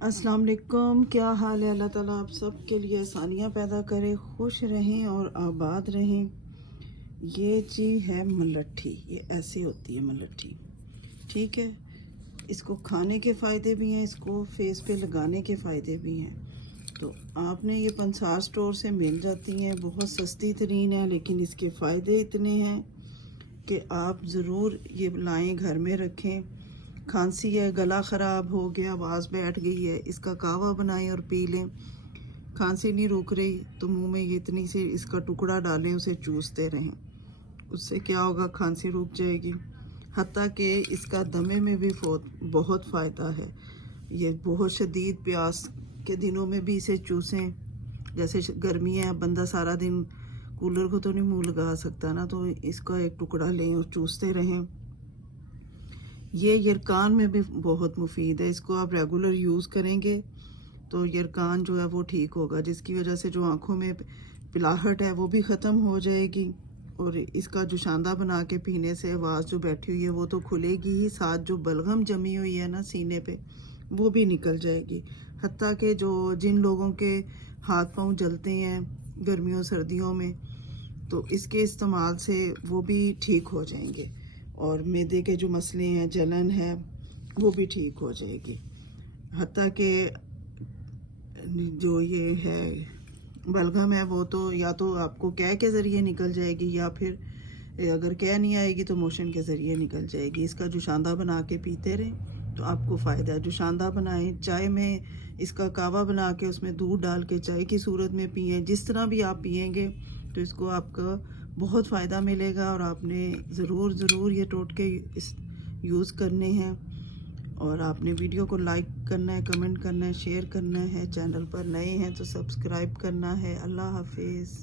अस्सलाम वालेकुम, क्या हाल है। अल्लाह ताला आप सब के लिए आसानियाँ पैदा करे, खुश रहें और आबाद रहें। ये चीज़ है मलट्ठी, ये ऐसे होती है मलट्ठी, ठीक है। इसको खाने के फ़ायदे भी हैं, इसको फेस पे लगाने के फ़ायदे भी हैं। तो आपने ये पंसार स्टोर से मिल जाती हैं, बहुत सस्ती तरीन है, लेकिन इसके फ़ायदे इतने हैं कि आप ज़रूर ये लाएं, घर में रखें। खांसी है, गला ख़राब हो गया, आवाज़ बैठ गई है, इसका कावा बनाएं और पी लें। खांसी नहीं रुक रही तो मुंह में ये इतनी सी इसका टुकड़ा डालें, उसे चूसते रहें, उससे क्या होगा, खांसी रुक जाएगी। हत्ता कि इसका दमे में भी बहुत फ़ायदा है। ये बहुत शदीद प्यास के दिनों में भी इसे चूसें। जैसे गर्मी है, बंदा सारा दिन कूलर को तो नहीं मुंह लगा सकता ना, तो इसका एक टुकड़ा लें और चूसते रहें। ये यरकान में भी बहुत मुफीद है, इसको आप रेगुलर यूज़ करेंगे तो यरकान जो है वो ठीक होगा, जिसकी वजह से जो आँखों में पिलाहट है वो भी ख़त्म हो जाएगी। और इसका जुशांदा बना के पीने से आवाज़ जो बैठी हुई है वो तो खुलेगी ही, साथ जो बलगम जमी हुई है ना सीने पे वो भी निकल जाएगी। हत्ता कि जो जिन लोगों के हाथ पाँव जलते हैं गर्मियों सर्दियों में, तो इसके इस्तेमाल से वो भी ठीक हो जाएंगे। और मैदे के जो मसले हैं, जलन है, वो भी ठीक हो जाएगी। हत्ता कि जो ये है बलगम है वो तो या तो आपको कह के ज़रिए निकल जाएगी, या फिर अगर कह नहीं आएगी तो मोशन के ज़रिए निकल जाएगी। इसका जुशांदा बना के पीते रहें तो आपको फ़ायदा है। जुशांदा बनाएं, चाय में इसका कावा बना के उसमें दूध डाल के चाय की सूरत में पिएं। जिस तरह भी आप पिएंगे तो इसको आपका बहुत फ़ायदा मिलेगा। और आपने ज़रूर ये टोटके यूज़ करने हैं। और आपने वीडियो को लाइक करना है, कमेंट करना है, शेयर करना है। चैनल पर नए हैं तो सब्सक्राइब करना है। अल्लाह हाफिज़।